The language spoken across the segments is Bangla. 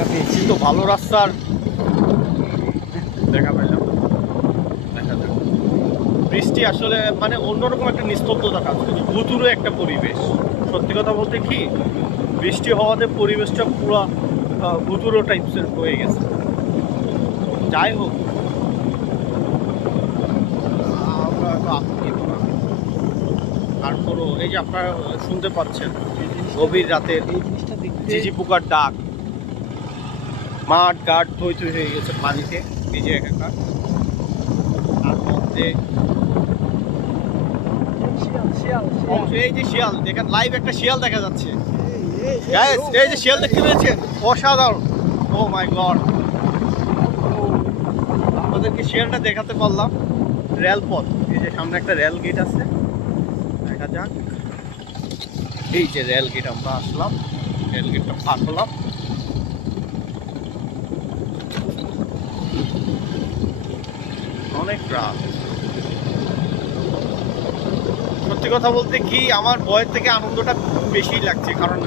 দেখা পেয়েছি। কিন্তু ভালো রাস্তার দেখা পেলাম। দেখা যাক। বৃষ্টি আসলে মানে অন্যরকম একটা নিস্তব্ধতা কাজ করছে, ভুতুরে একটা পরিবেশ। সত্যি কথা বলতে কি, বৃষ্টি হওয়াতে পরিবেশটা পুরো ভুতুরো টাইপসের হয়ে গেছে। যাই হোক, আমরা তো আতঙ্কিত না। তারপরও এই যে আপনারা শুনতে পাচ্ছেন গভীর রাতের এই জিনিসটা দেখতে ঝিঝি পোকার ডাক, মাঠ ঘাট থই থই হয়ে গেছে পানিতে ভিজে একাকার। তার মধ্যে এই যে শিয়াল দেখেন, লাইভ একটা শিয়াল দেখা যাচ্ছে। গাইস, এই যে শিয়াল দেখতে পেয়েছেন, অসাধারণ। ও মাই গড, আপনাদেরকে শিয়ালটা দেখাতে পারলাম। রেলপথ, এই যে সামনে একটা রেল গেট আছে, দেখা যাক। এই যে রেল গেট, আমরা আসলাম, রেল গেটটা পার হলাম। অনেক রাত। সত্যি কথা বলতে কি, আমার ভয়ের থেকে আনন্দটা বেশি লাগছে, কারণ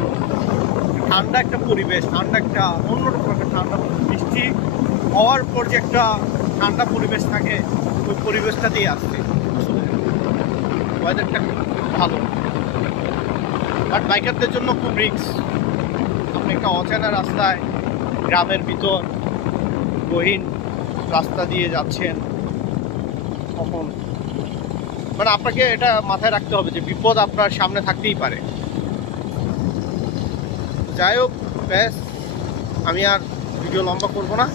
ঠান্ডা একটা পরিবেশ, ঠান্ডা একটা অন্যরকম একটা ঠান্ডা বৃষ্টি হওয়ার পর যে একটা ঠান্ডা পরিবেশ থাকে, ওই পরিবেশটাতেই আসছে। ওয়েদারটা ভালো, বাট বাইকারদের জন্য খুব রিস্ক। আপনি একটা অচেনা রাস্তায়, গ্রামের ভিতর গহীন রাস্তা দিয়ে যাচ্ছেন, তখন মানে আপনাকে এটা মাথায় রাখতে হবে যে বিপদ আপনার সামনে থাকতেই পারে। যাই হোক, ব্যাস, আমি আর ভিডিও লম্বা করবো না।